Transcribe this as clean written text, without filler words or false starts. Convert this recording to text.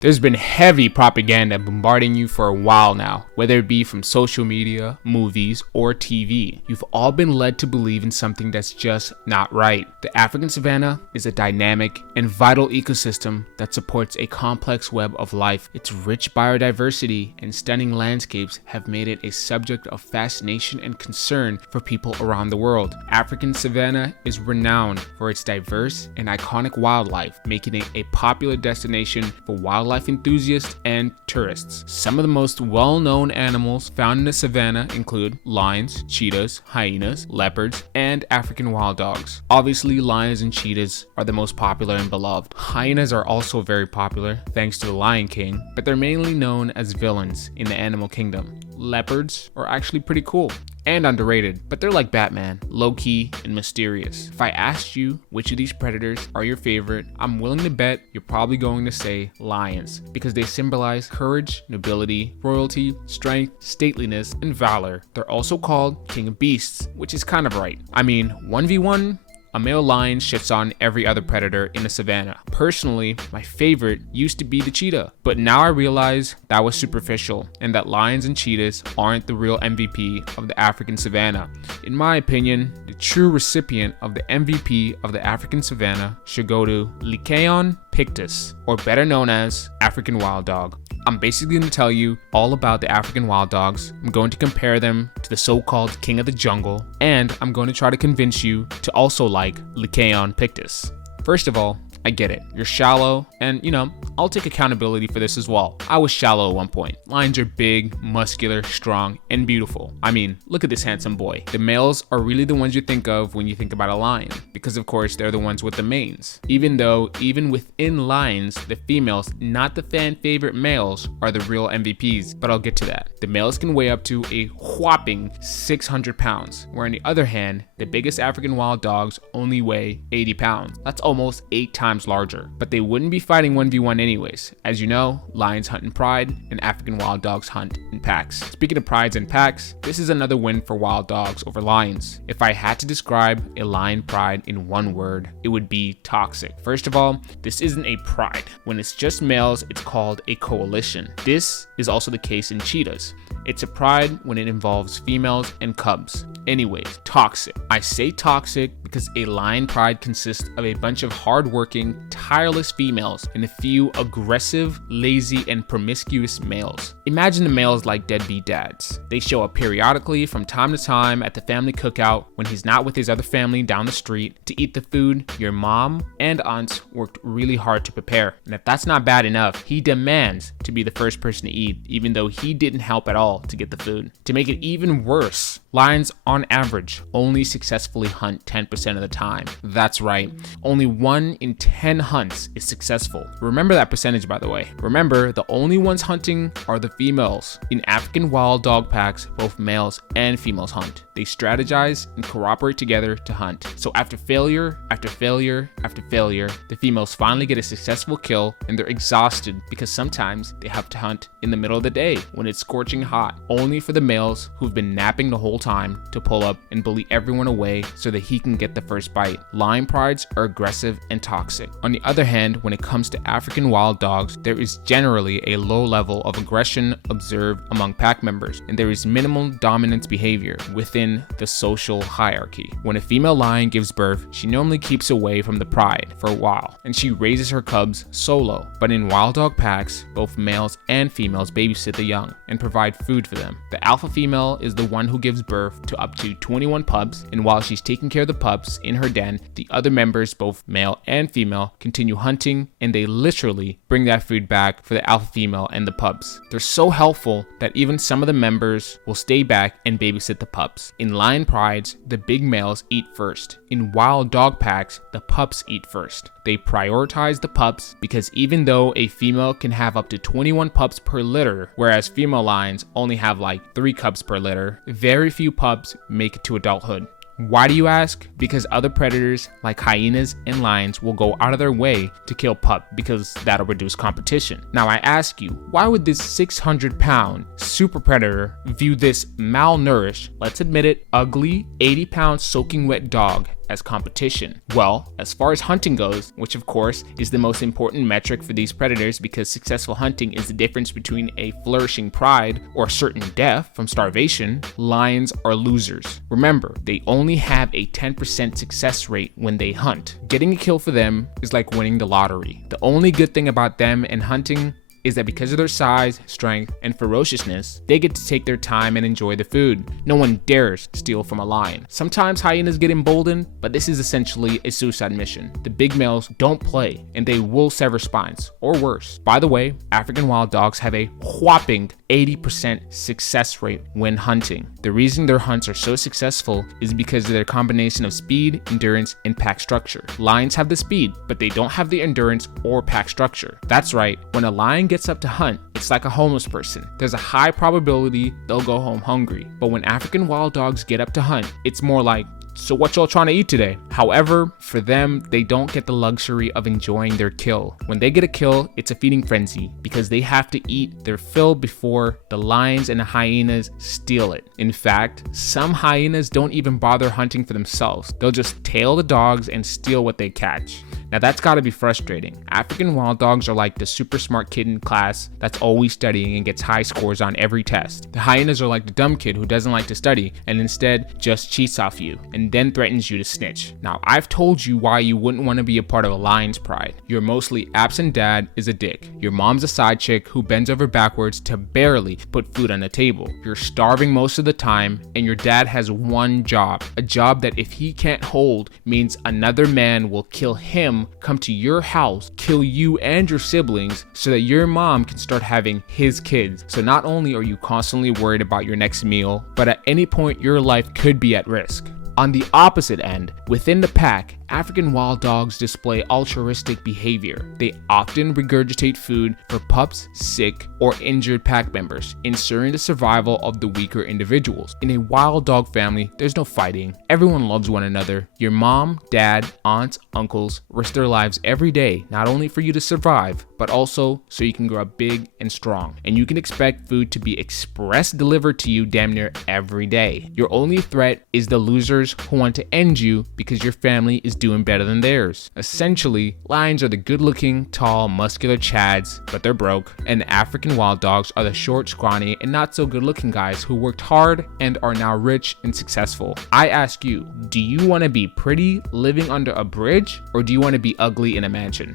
There's been heavy propaganda bombarding you for a while now, whether it be from social media, movies, or TV. You've all been led to believe in something that's just not right. The African Savannah is a dynamic and vital ecosystem that supports a complex web of life. Its rich biodiversity and stunning landscapes have made it a subject of fascination and concern for people around the world. African Savannah is renowned for its diverse and iconic wildlife, making it a popular destination for wildlife enthusiasts and tourists. Some of the most well-known animals found in the savannah include lions, cheetahs, hyenas, leopards, and African wild dogs. Obviously, lions and cheetahs are the most popular and beloved. Hyenas are also very popular thanks to the Lion King, but they're mainly known as villains in the animal kingdom. Leopards are actually pretty cool and underrated, but they're like Batman, low-key and mysterious. If I asked you which of these predators are your favorite, I'm willing to bet you're probably going to say lions, because they symbolize courage, nobility, royalty, strength, stateliness, and valor. They're also called king of beasts, which is kind of right. I mean, 1v1, a male lion shits on every other predator in the savannah. Personally, my favorite used to be the cheetah, but now I realize that was superficial and that lions and cheetahs aren't the real MVP of the African savannah. In my opinion, the true recipient of the MVP of the African savannah should go to Lycaon pictus, or better known as African wild dog. I'm basically going to tell you all about the African wild dogs. I'm going to compare them to the so-called king of the jungle, and I'm going to try to convince you to also like Lycaon pictus. First of all, I get it. You're shallow, and I'll take accountability for this as well. I was shallow at one point. Lions are big, muscular, strong, and beautiful. I mean, look at this handsome boy. The males are really the ones you think of when you think about a lion, because of course they're the ones with the manes. Even within lions, the females, not the fan favorite males, are the real MVPs, but I'll get to that. The males can weigh up to a whopping 600 pounds, where on the other hand, the biggest African wild dogs only weigh 80 pounds. That's almost 8 times larger, but they wouldn't be fighting 1v1 anyways. As you know, lions hunt in pride and African wild dogs hunt in packs. Speaking of prides and packs, this is another win for wild dogs over lions. If I had to describe a lion pride in one word, it would be toxic. First of all, this isn't a pride. When it's just males, it's called a coalition. This is also the case in cheetahs. It's a pride when it involves females and cubs. Anyways, toxic. I say toxic because a lion pride consists of a bunch of hardworking, tireless females and a few aggressive, lazy, and promiscuous males. Imagine the males like deadbeat dads. They show up periodically from time to time at the family cookout when he's not with his other family down the street to eat the food your mom and aunts worked really hard to prepare. And if that's not bad enough, he demands to be the first person to eat, even though he didn't help at all to get the food. To make it even worse, lions on average only successfully hunt 10% of the time. That's right, only 1 in 10 hunts is successful. Remember that percentage, by the way. Remember, the only ones hunting are the females. In African wild dog packs, both males and females hunt. They strategize and cooperate together to hunt. So after failure, after failure, after failure, the females finally get a successful kill and they're exhausted because sometimes they have to hunt in the middle of the day when it's scorching hot, only for the males who've been napping the whole time to pull up and bully everyone away so that he can get the first bite. Lion prides are aggressive and toxic. On the other hand, when it comes to African wild dogs, there is generally a low level of aggression observed among pack members, and there is minimal dominance behavior within the social hierarchy. When a female lion gives birth, she normally keeps away from the pride for a while, and she raises her cubs solo. But in wild dog packs, both males and females babysit the young and provide food for them. The alpha female is the one who gives birth to up to 21 pups, and while she's taking care of the pups in her den, the other members, both male and female, continue hunting, and they literally bring that food back for the alpha female and the pups. They're so helpful that even some of the members will stay back and babysit the pups. In lion prides, the big males eat first. In wild dog packs, the pups eat first. They prioritize the pups because even though a female can have up to 21 pups per litter, whereas female lions only have like 3 cubs per litter, very few pups make it to adulthood. Why do you ask? Because other predators like hyenas and lions will go out of their way to kill pup because that'll reduce competition. Now I ask you, why would this 600-pound super predator view this malnourished, let's admit it, ugly, 80-pound soaking wet dog as competition? Well, as far as hunting goes, which of course is the most important metric for these predators because successful hunting is the difference between a flourishing pride or certain death from starvation, lions are losers. Remember, they only have a 10% success rate when they hunt. Getting a kill for them is like winning the lottery. The only good thing about them and hunting is that because of their size, strength, and ferociousness, they get to take their time and enjoy the food. No one dares steal from a lion. Sometimes hyenas get emboldened, but this is essentially a suicide mission. The big males don't play, and they will sever spines, or worse. By the way, African wild dogs have a whopping 80% success rate when hunting. The reason their hunts are so successful is because of their combination of speed, endurance, and pack structure. Lions have the speed, but they don't have the endurance or pack structure. That's right, when a lion gets up to hunt, it's like a homeless person. There's a high probability they'll go home hungry. But when African wild dogs get up to hunt, it's more like, so what y'all trying to eat today? However, for them, they don't get the luxury of enjoying their kill. When they get a kill, it's a feeding frenzy because they have to eat their fill before the lions and the hyenas steal it. In fact, some hyenas don't even bother hunting for themselves. They'll just tail the dogs and steal what they catch. Now that's gotta be frustrating. African wild dogs are like the super smart kid in class that's always studying and gets high scores on every test. The hyenas are like the dumb kid who doesn't like to study and instead just cheats off you and then threatens you to snitch. Now I've told you why you wouldn't want to be a part of a lion's pride. Your mostly absent dad is a dick. Your mom's a side chick who bends over backwards to barely put food on the table. You're starving most of the time and your dad has one job. A job that if he can't hold means another man will kill him, come to your house, kill you and your siblings so that your mom can start having his kids. So not only are you constantly worried about your next meal, but at any point your life could be at risk. On the opposite end, within the pack, African wild dogs display altruistic behavior. They often regurgitate food for pups, sick, or injured pack members, ensuring the survival of the weaker individuals. In a wild dog family, there's no fighting. Everyone loves one another. Your mom, dad, aunts, uncles risk their lives every day, not only for you to survive, but also so you can grow up big and strong. And you can expect food to be express delivered to you damn near every day. Your only threat is the losers who want to end you because your family is doing better than theirs. Essentially, lions are the good-looking, tall, muscular chads, but they're broke, and the African wild dogs are the short, scrawny, and not so good-looking guys who worked hard and are now rich and successful. I ask you, do you want to be pretty living under a bridge, or do you want to be ugly in a mansion?